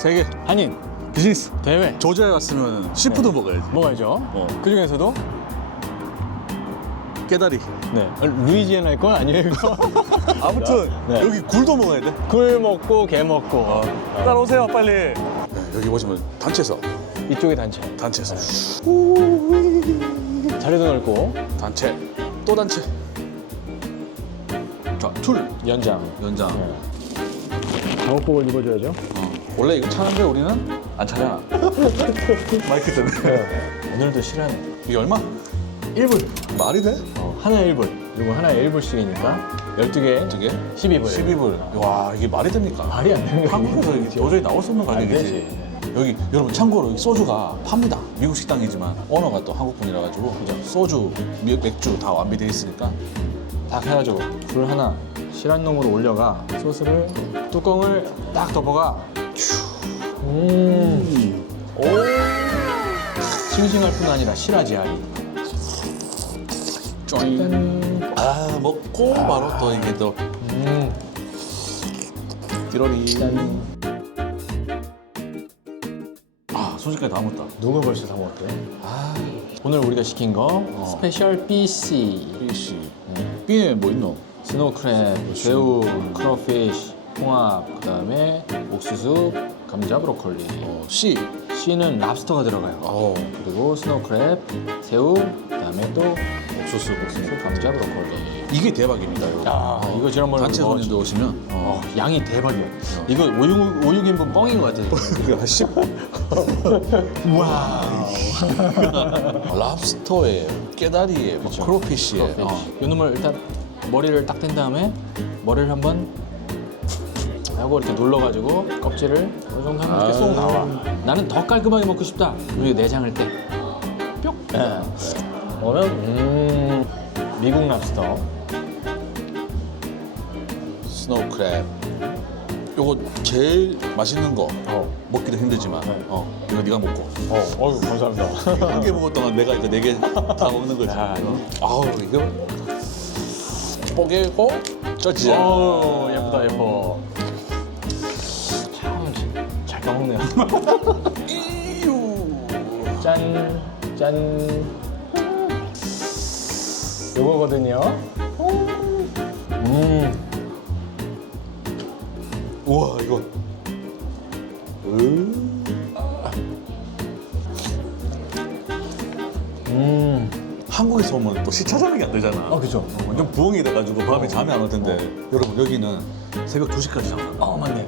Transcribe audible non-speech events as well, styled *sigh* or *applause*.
세 개. 한인 비즈니스. 대회 조지아에 왔으면 시푸드 먹어야지. 먹어야죠. 어. 그 중에서도 깨다리. 네 루이지애나일 거 아니에요 이거? *laughs* 아무튼 네. 여기 굴도 먹어야 돼. 굴 먹고 게 먹고 어. 따라오세요 빨리. 네, 여기 보시면 단체석. 이쪽에 단체 단체석. 자리도 넓고 단체. 또 단체. 자, 툴. 연장 연장. 작업복을 입어줘야죠. 어. 원래 이거 차는데 우리는 안 차잖아. *laughs* 마이크 때문에. 오늘도 실하네. 이게 얼마? 1불. 말이 돼? 어, 하나에 1불. 그리고 하나에 1불씩이니까 12개. 두 개? 12불. 12불. 와, 이게 말이 됩니까? 말이 안 되는 거 한국에서 이게 도저히 나올 수 없는 안 가격이지. 되지. 여기 여러분 참고로 여기 소주가 팝니다. 미국 식당이지만 오너가 또 한국 분이라 가지고 소주, 미- 맥주 다 완비돼 있으니까 딱 해가지고 불 하나 실한 놈으로 올려가 소스를 뚜껑을 딱 덮어가 음. 오. 싱싱할 뿐 아니라 실하지 알이. 쫀. 아 먹고 바로 또 이게 또 음. 띠로리. 짠. 아 순식간에 다 먹었다. 누가 벌써 다 먹었대? 아 오늘 우리가 시킨 거 스페셜 BC B씨. B에 뭐 있노? 스노크랩, 새우, 크로피쉬, 홍합, 그다음에 옥수수, 감자, 브로콜리. 어, C. C는 랍스터가 들어가요. 어 그리고 스노크랩, 새우, 그다음에 또 옥수수, 옥수수, 감자, 브로콜리. 이게 대박입니다. 여러분. 야, 이거 지난번에 단체. 손님들 오시면 어, 양이 대박이야. 이거 5, 6, 5, 6인분 뻥인 것 같아. 그러니까 10 와. 랍스터에 깨다리에 뭐 크로피시에 어. 이놈을 일단 머리를 딱뗀 다음에 머리를 한번 하고 이렇게 눌러가지고 껍질을 어느 정도 하면 이렇게 쏙 아. 나와. 나는 더 깔끔하게 먹고 싶다. 그리고 내장을 떼. 뿅. 네. 그러면 음, 미국 랍스터. 스노우 크랩 요거 제일 맛있는 거 어. 먹기도 힘들지만 어 이거 네가 먹고 어, 어유 감사합니다. 한 개 먹을 동안 내가 이거 네 개 다 *laughs* 먹는 거지 야, 어. 아우 이거 뽀개고 쪄지 오, 예쁘다, 예뻐. 까먹네요. 이유 짠, 짠. 요거거든요. 음, 우와 이거 으 음. 한국에서 오면 또 시차점이 안 되잖아 아, 그죠. 완전 부엉이 돼가지고 밤에 잠이 안 올 텐데 여러분 여기는 새벽 2시까지 잠깐 어, 맞네.